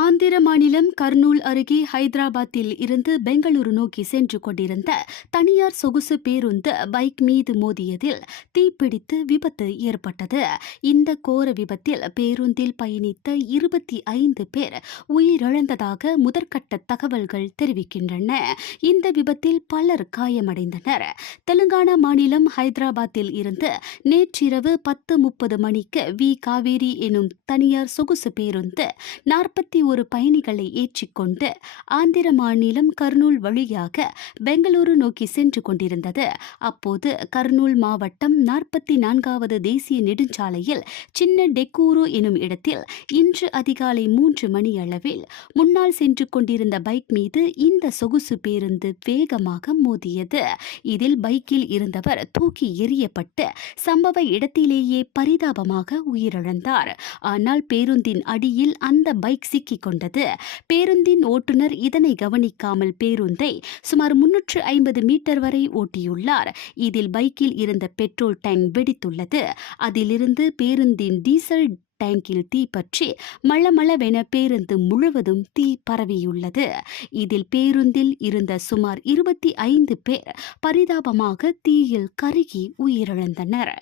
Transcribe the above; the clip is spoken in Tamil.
ஆந்திர மாநிலம் கர்னூல் அருகே ஹைதராபாத்தில் இருந்து பெங்களூரு நோக்கி சென்று கொண்டிருந்த தனியார் சொகுசு பேருந்து பைக் மீது மோதியதில் தீப்பிடித்து விபத்து ஏற்பட்டது. இந்த கோர விபத்தில் பேருந்தில் பயணித்த 25 பேர் உயிரிழந்ததாக முதற்கட்ட தகவல்கள் தெரிவிக்கின்றன. இந்த விபத்தில் பலர் காயமடைந்தனர். தெலுங்கானா மாநிலம் ஹைதராபாத்தில் இருந்து நேற்றிரவு 10:30 மணிக்கு காவேரி எனும் தனியார் சொகுசு பேருந்து 41 பயணிகளை ஏற்றிக்கொண்டு ஆந்திர மாநிலம் கர்னூல் வழியாக பெங்களூரு நோக்கி சென்று கொண்டிருந்தது. அப்போது கர்னூல் மாவட்டம் 44வது தேசிய நெடுஞ்சாலையில் சின்ன டெக்கூரு எனும் இடத்தில் இன்று அதிகாலை 3 மணியளவில் முன்னால் சென்று கொண்டிருந்த பைக் மீது இந்த சொகுசு பேருந்து வேகமாக மோதியது. இதில் பைக்கில் இருந்தவர் தூக்கி எறியப்பட்டு சம்பவ இடத்திலேயே பரிதாபமாக உயிரிழந்தார். ஆனால் பேருந்தின் அடியில் அந்த பைக் சிக்கிக் கொண்டது. பேருந்தின் ஓட்டுநர் இதனை கவனிக்காமல் பேருந்தை சுமார் 350 மீட்டர் வரை ஓட்டியுள்ளார். இதில் பைக்கில் இருந்த பெட்ரோல் டேங்க் வெடித்துள்ளது. அதிலிருந்து பேருந்தின் டீசல் டேங்கில் தீப்பற்றி மளமளவென பேருந்து முழுவதும் தீ பரவியுள்ளது. இதில் பேருந்தில் இருந்த சுமார் 25 பேர் பரிதாபமாக தீயில் கருகி உயிரிழந்தனர்.